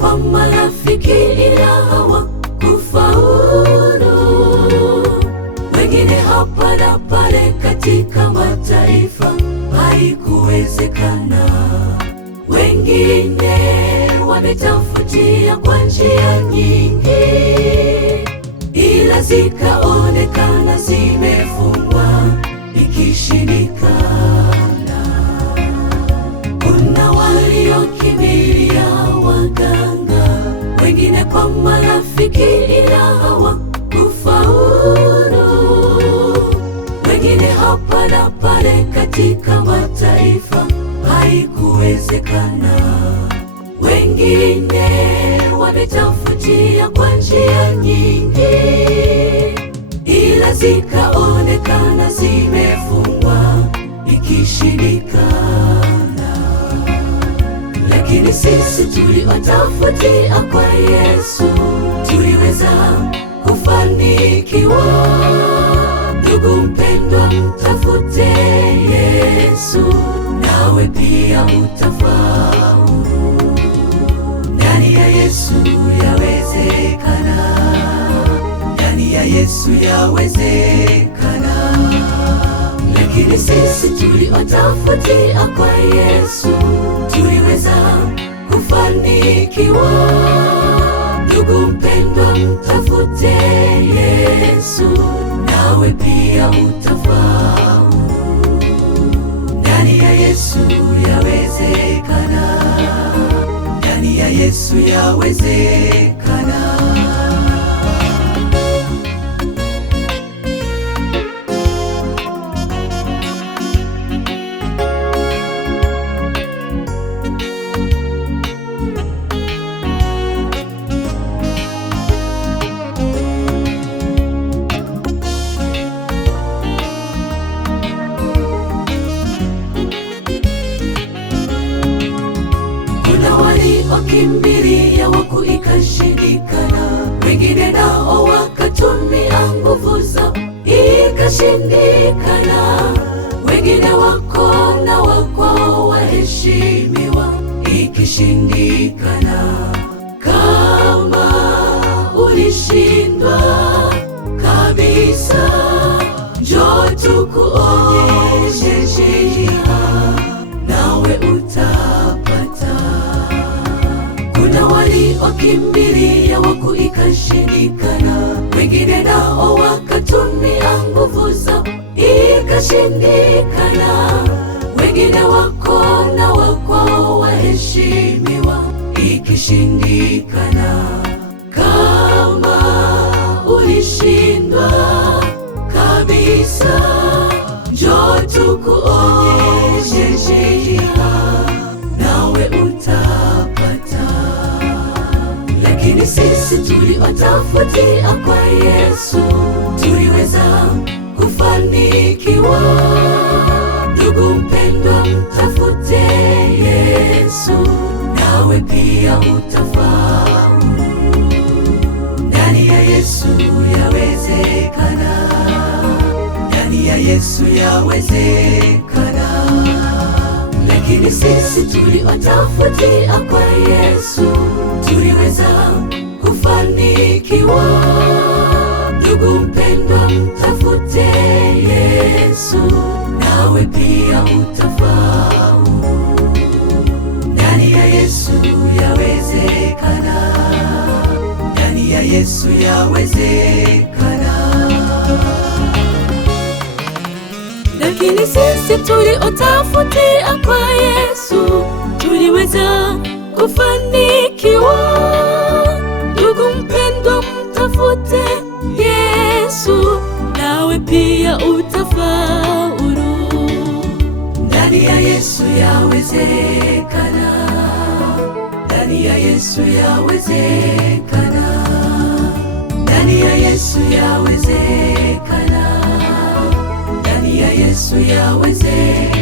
kwa marafiki ila hawakufaulu, wengine hapa na pale katika mataifa haikuwezekana, wengine wametafutia kwa njia nyingi ila zikaonekana zimefungwa ikishindikana. Kuna waliokimbilia waganga, wengine kwa marafiki ila hawakufaulu, wengine hapa na pale katika mataifa haikuwezekana, wengine wametafutia kwa njia nyingi ila zikaonekana zimefungwa ikishindikana. Lakini sisi tuliotafutia kwa Yesu tuliweza kufanikiwa. Ndugu mpendwa, mtafute Yesu nawe pia utafaulu. Ndani ya Yesu yawezekana, ndani ya Yesu yawezekana. Lakini sisi tuliotafutia kwa Yesu tuliweza kufanikiwa. Ndugu mpendwa, mtafute Yesu nawe pia utafaulu. Ndani ya Yesu yawezekana, ndani ya Yesu yawezekana. Wakimbilia waku ikashindikana, wengine nao wakatumia nguvu zao ikashindikana, wengine wako na wakwao waheshimiwa ikishindikana. Kama ulishindwa kabisa, njoo tukuonyeshe njia nawe utapata. Kuna waliokimbilia waku ikashindikana, wengine nao wakatumia nguvu zao ikashindikana, wengine wako na wakwao waheshimiwa ikishindikana. Kama ulishindwa kabisa, njoo tukuonyeshe njia nawe utapata. Lakini sisi tuliotafutia kwa Yesu tuliweza kufanikiwa. Ndugu mpendwa, mtafute Yesu nawe pia utafaulu. Ndani ya Yesu yawezekana, ndani ya Yesu yawezekana. Lakini sisi tuliotafutia kwa Yesu tuliweza kufanikiwa. Ndugu mpendwa, mtafute Yesu nawe pia utafaulu. Ndani ya Yesu yawezekana, ndani ya Yesu yawezekana. Lakini sisi tuliotafutia kwa Yesu tuliweza kufanikiwa. Ndugu mpendwa, mtafute Yesu nawe pia utafaulu. Ndani ya Yesu yawezekana, ndani ya Yesu yawezekana, ndani ya Yesu yawezekana, ndani ya Yesu yawezekana.